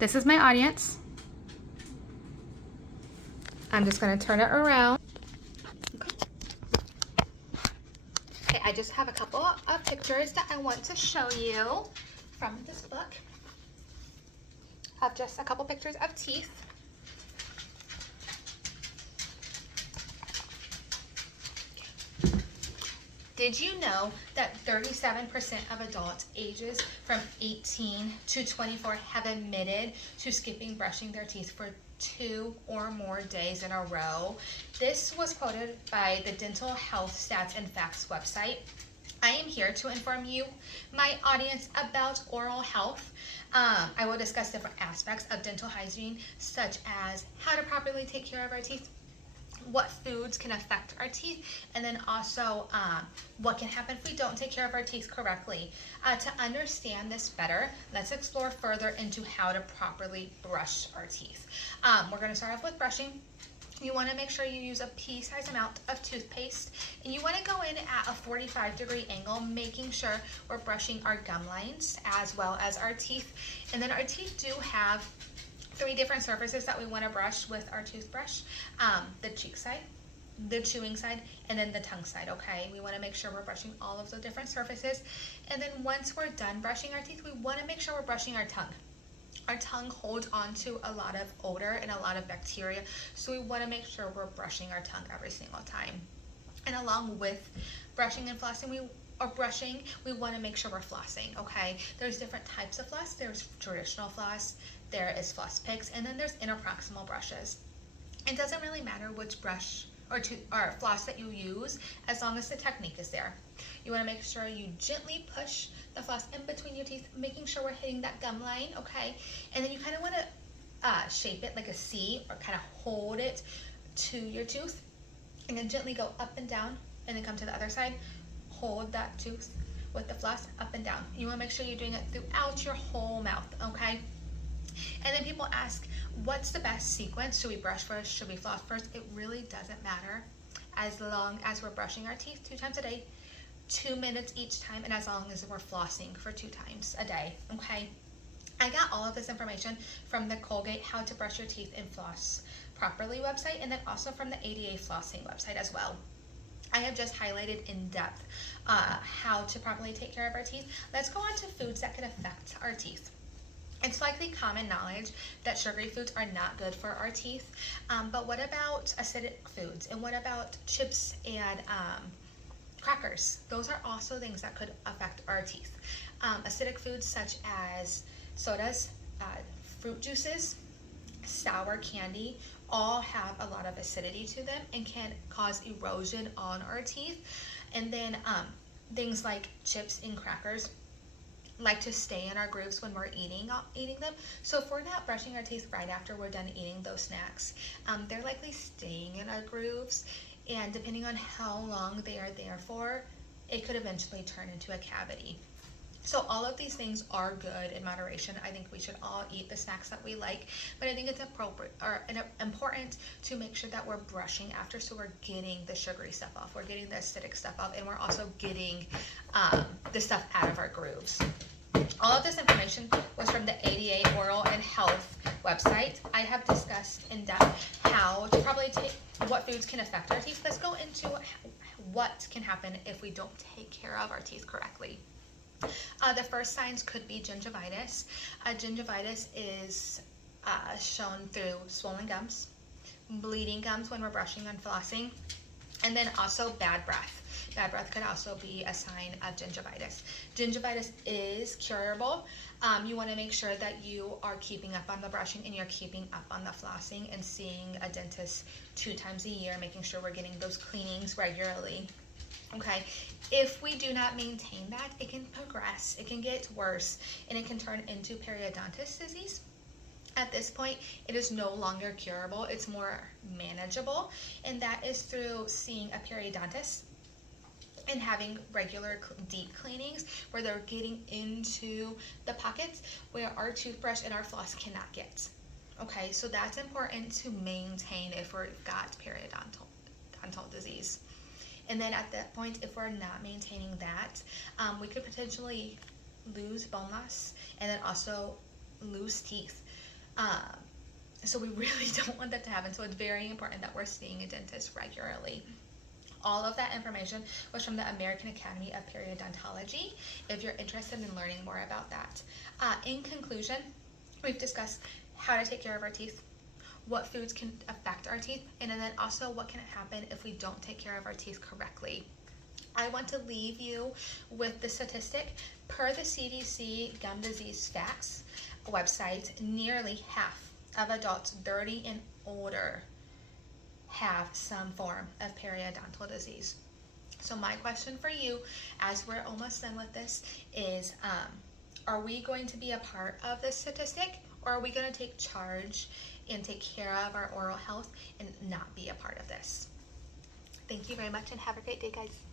This is my audience. I'm just going to turn it around. Okay, I just have a couple of pictures that I want to show you from this book of just a couple pictures of teeth. Did you know that 37% of adults ages from 18 to 24 have admitted to skipping brushing their teeth for 2 or more days in a row? This was quoted by the Dental Health Stats and Facts website. I am here to inform you, my audience, about oral health. I will discuss different aspects of dental hygiene, such as how to properly take care of our teeth, what foods can affect our teeth, and then also what can happen if we don't take care of our teeth correctly. To understand this better, let's explore further into how to properly brush our teeth. We're going to start off with brushing. You want to make sure you use a pea-sized amount of toothpaste, and you want to go in at a 45-degree angle, making sure we're brushing our gum lines as well as our teeth. And then our teeth do have 3 different surfaces that we want to brush with our toothbrush: the cheek side, the chewing side, and then the tongue side. Okay, we want to make sure we're brushing all of the different surfaces. And then once we're done brushing our teeth, we want to make sure we're brushing our tongue. Our tongue holds on to a lot of odor and a lot of bacteria, so we want to make sure we're brushing our tongue every single time. And along with brushing and flossing, we want to make sure we're flossing. Okay, there's different types of floss. There's traditional floss, there is floss picks, and then there's interproximal brushes. It doesn't really matter which brush or floss that you use, as long as the technique is there. You want to make sure you gently push the floss in between your teeth, making sure we're hitting that gum line. Okay, and then you kind of want to shape it like a C, or kind of hold it to your tooth, and then gently go up and down, and then come to the other side. Hold that tooth with the floss up and down. You want to make sure you're doing it throughout your whole mouth. Okay. And then people ask, what's the best sequence? Should we brush first? Should we floss first? It really doesn't matter, as long as we're brushing our teeth 2 times a day, 2 minutes each time, and as long as we're flossing for 2 times a day. Okay. I got all of this information from the Colgate How to Brush Your Teeth and Floss Properly website, and then also from the ADA Flossing website as well. I have just highlighted in depth how to properly take care of our teeth. Let's go on to foods that can affect our teeth. It's likely common knowledge that sugary foods are not good for our teeth, but what about acidic foods? And what about chips and crackers? Those are also things that could affect our teeth. Acidic foods such as sodas, fruit juices, sour candy, all have a lot of acidity to them and can cause erosion on our teeth. And then things like chips and crackers like to stay in our grooves when we're eating them. So if we're not brushing our teeth right after we're done eating those snacks, they're likely staying in our grooves, and depending on how long they are there for, it could eventually turn into a cavity. So all of these things are good in moderation. I think we should all eat the snacks that we like, but I think it's appropriate or important to make sure that we're brushing after, so we're getting the sugary stuff off, we're getting the acidic stuff off, and we're also getting the stuff out of our grooves. All of this information was from the ADA Oral and Health website. I have discussed in depth how to probably take what foods can affect our teeth. Let's go into what can happen if we don't take care of our teeth correctly. The first signs could be gingivitis. Gingivitis is shown through swollen gums, bleeding gums when we're brushing and flossing, and then also bad breath. Bad breath could also be a sign of gingivitis. Gingivitis is curable. You want to make sure that you are keeping up on the brushing and you're keeping up on the flossing and seeing a dentist 2 times a year, making sure we're getting those cleanings regularly. Okay, if we do not maintain that, it can progress, it can get worse, and it can turn into periodontal disease. At this point, it is no longer curable, it's more manageable, and that is through seeing a periodontist and having regular deep cleanings where they're getting into the pockets where our toothbrush and our floss cannot get. Okay, so that's important to maintain if we've got periodontal disease. And then at that point, if we're not maintaining that, we could potentially lose bone loss and then also lose teeth. So we really don't want that to happen. So it's very important that we're seeing a dentist regularly. All of that information was from the American Academy of Periodontology, if you're interested in learning more about that. In conclusion, we've discussed how to take care of our teeth, what foods can affect our teeth, and then also what can happen if we don't take care of our teeth correctly. I want to leave you with the statistic. Per the CDC Gum Disease Facts website, nearly half of adults 30 and older have some form of periodontal disease. So my question for you, as we're almost done with this, is are we going to be a part of this statistic, or are we going to take charge and take care of our oral health and not be a part of this? Thank you very much and have a great day, guys.